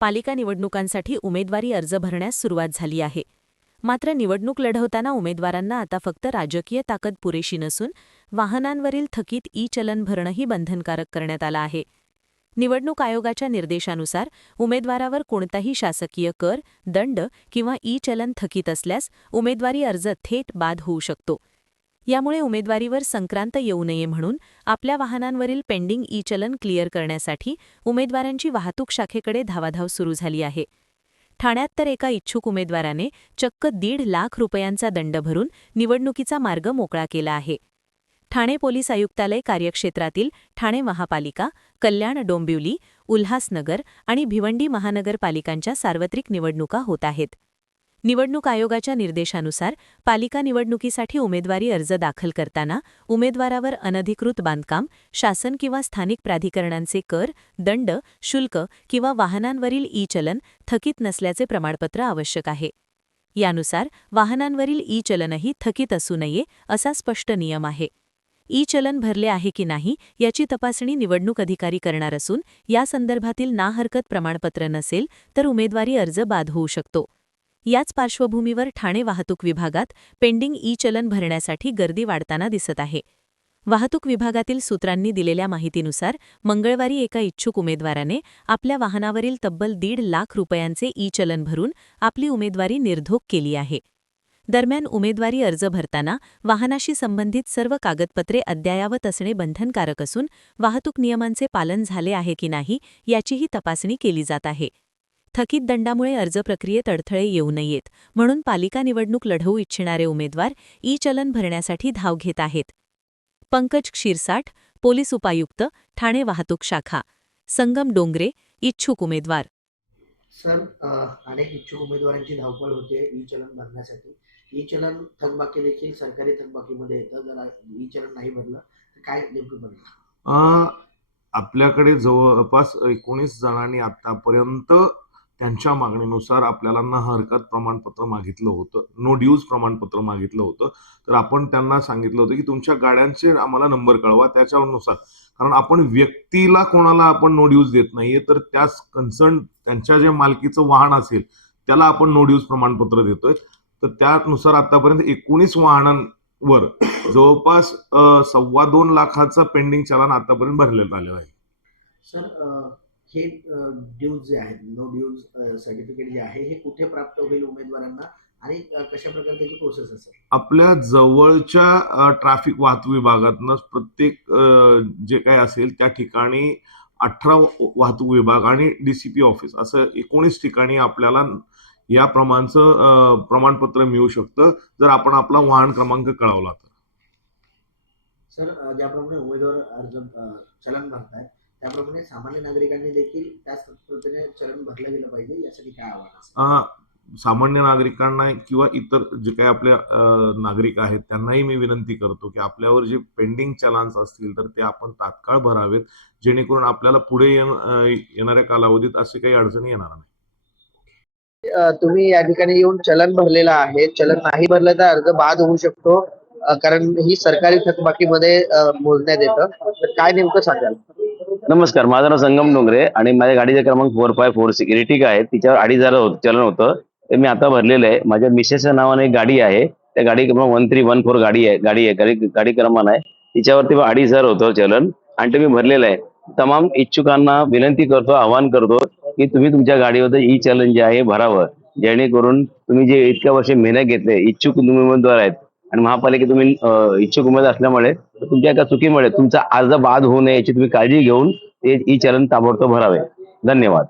पालिका निवडणुकांसाठी उमेदवारी अर्ज भरण्यास सुरुवात झाली आहे. मात्र निवडणूक लढवताना उमेदवारांना आता फक्त राजकीय ताकद पुरेशी नसून वाहनांवरील थकीत ई चलन भरणंही बंधनकारक करण्यात आलं आहे. निवडणूक आयोगाच्या निर्देशानुसार उमेदवारावर कोणताही शासकीय कर दंड किंवा ई चलन थकीत असल्यास उमेदवारी अर्ज थेट बाद होऊ शकतो. यामुळे उमेदवारीवर संक्रांत येऊ नये म्हणून आपल्या वाहनांवरील पेंडिंग ई चलन क्लिअर करण्यासाठी उमेदवारांची वाहतूक शाखेकडे धावाधाव सुरू झाली आहे. ठाण्यात तर एका इच्छुक उमेदवाराने चक्क दीड लाख रुपयांचा दंड भरून निवडणुकीचा मार्ग मोकळा केला आहे. ठाणे पोलीस आयुक्तालय कार्यक्षेत्रातील ठाणे महापालिका कल्याण डोंबिवली उल्हासनगर आणि भिवंडी महानगरपालिकांच्या सार्वत्रिक निवडणुका होत आहेत. निवडणूक आयोगाच्या निर्देशानुसार पालिका निवडणुकीसाठी उमेदवारी अर्ज दाखल करताना उमेदवारावर अनधिकृत बांधकाम शासन किंवा स्थानिक प्राधिकरणांचे कर दंड शुल्क किंवा वाहनांवरील ई चलन थकीत नसल्याचे प्रमाणपत्र आवश्यक आहे. यानुसार वाहनांवरील ई चलनही थकीत असू नये असा स्पष्ट नियम आहे. ई चलन भरले आहे की नाही याची तपासणी निवडणूक अधिकारी करणार असून या संदर्भातील ना हरकत प्रमाणपत्र नसेल तर उमेदवारी अर्ज बाद होऊ शकतो. याच पार्श्वभूमीवर ठाणे वाहतूक विभागात पेंडिंग ई चलन भरण्यासाठी गर्दी वाढताना दिसत आहे. वाहतूक विभागातील सूत्रांनी दिलेल्या माहितीनुसार मंगळवारी एका इच्छुक उमेदवाराने आपल्या वाहनावरील तब्बल दीड लाख रुपयांचे ई चलन भरून आपली उमेदवारी निर्धोक केली आहे. दरम्यान उमेदवारी अर्ज भरताना वाहनाशी संबंधित सर्व कागदपत्रे अद्ययावत असणे बंधनकारक असून वाहतूक नियमांचे पालन झाले आहे की नाही याचीही तपासणी केली जात आहे. थकीत दंडामुळे अर्ज प्रक्रियेत अडथळे येऊ नयेत म्हणून पालिका निवडणूक लढवू इच्छिणारे उमेदवार ई चलन भरण्यासाठी धाव घेत आहेत. पंकज क्षीरसाठ पोलीस उपायुक्त ठाणे वाहतूक शाखा. संगम डोंगरे इच्छुक उमेदवार. सर अनेक इच्छुक उमेदवारांची धावपळ होते ई चलन भरण्यासाठी. ई चलन थकबाकी देखील सरकारी थकबाकीमध्ये येतं जर ई चलन नाही भरलं तर काय नेमकं बनलं? अ, आपल्याकडे जवळपास एकोणीस जणांनी आतापर्यंत त्यांच्या मागणीनुसार आपल्याला न हरकत प्रमाणपत्र मागितलं होतं. नो ड्यूज प्रमाणपत्र मागितलं होतं. तर आपण त्यांना सांगितलं होतं की तुमच्या गाड्यांचे आम्हाला नंबर कळवा त्याच्यानुसार. कारण आपण व्यक्तीला कोणाला आपण नो ड्यूज देत नाहीये तर त्याच कन्सर्न त्यांच्या जे मालकीचं वाहन असेल त्याला आपण नो ड्यूज प्रमाणपत्र देतोय. तर त्यानुसार आतापर्यंत एकोणीस वाहनांवर जवळपास सव्वा दोन लाखाचं पेंडिंग चलन आतापर्यंत भरलेलं आलेलं आहे. सर हे ड्यूज जे आहेत नो ड्यूज सर्टिफिकेट जे आहे हे कुठे प्राप्त होईल उमेदवारांना आणि कशा प्रकारे त्याची प्रोसेस असेल? आपल्या जवळच्या ट्रॅफिक वाहतूक विभागातनं प्रत्येक जे काय असेल त्या ठिकाणी अठरा वाहतूक विभाग आणि डीसीपी ऑफिस असं एकोणीस ठिकाणी आपल्याला या प्रमाणचं प्रमाणपत्र मिळू शकतं जर आपण आपला वाहन क्रमांक कळवला तर. सर ज्याप्रमाणे उमेदवार अर्ज चलन भरतायत त्याप्रमाणे सामान्य नागरिकांनी देखील त्याच पद्धतीने चलन भरलं गेलं पाहिजे यासाठी काय आव्हान सामान्य नागरिकांना किंवा इतर जे काही आपल्या नागरिक आहेत त्यांनाही मी विनंती करतो की आपल्यावर जे पेंडिंग चलान्स असतील तर ते आपण तात्काळ भरावेत जेणेकरून आपल्याला पुढे येणाऱ्या कालावधीत असे काही अडचणी येणार नाही. तुम्ही या ठिकाणी येऊन चलन भरलेलं आहे चलन नाही भरलं तर अर्ज बाद होऊ शकतो कारण ही सरकारी थकबाकीमध्ये मोजण्यात येतं. तर काय नेमकं सांगाल? नमस्कार माझं नाव संगम डोंगरे आणि माझ्या गाडीचा क्रमांक four five four six Ertiga आहे. तिच्यावर अडीच हजार होत चलन होतं. ते मी आता भरलेलं आहे. माझ्या मिसेसच्या नावाने एक गाडी आहे. त्या गाडी क्रमांक वन थ्री वन फोर गाडी आहे गाडी आहे. गाडी गाडी क्रमांक आहे तिच्यावरती अडीच हजार होतं चलन. आणि ते मी भरलेलं आहे. तमाम इच्छुकांना विनंती करतो आवाहन करतो की तुम्ही तुमच्या गाडीवर ई चलन जे आहे भरावं. जेणेकरून तुम्ही जे इतक्या वर्ष मेहनत घेतले इच्छुक तुम्ही उमेदवार आहेत आणि महापालिके तुम्ही इच्छुक उमेदवार असल्यामुळे तुमच्या एका चुकीमुळे तुमचा अर्ज बाद होऊ नये याची तुम्ही काळजी घेऊन ते ई चलन ताबडतोब भरावे. धन्यवाद.